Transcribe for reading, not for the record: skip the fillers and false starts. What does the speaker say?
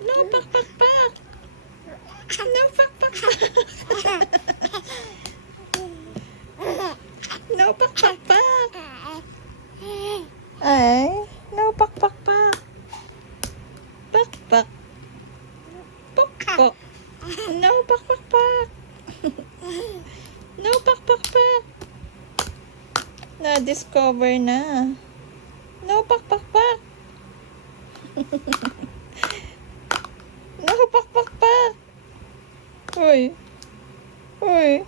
No, pak, pak, pak. No, pak, pak, pak. No, pak, pak, pak. Ay, no, pak, pak, pak. Pak, pak. Pak, pak. No, pak, pak, pak. No, pak, pak, pak. Na-discover na. No, pak, pak, pak. No, pak, pak, pak. Uy. Uy.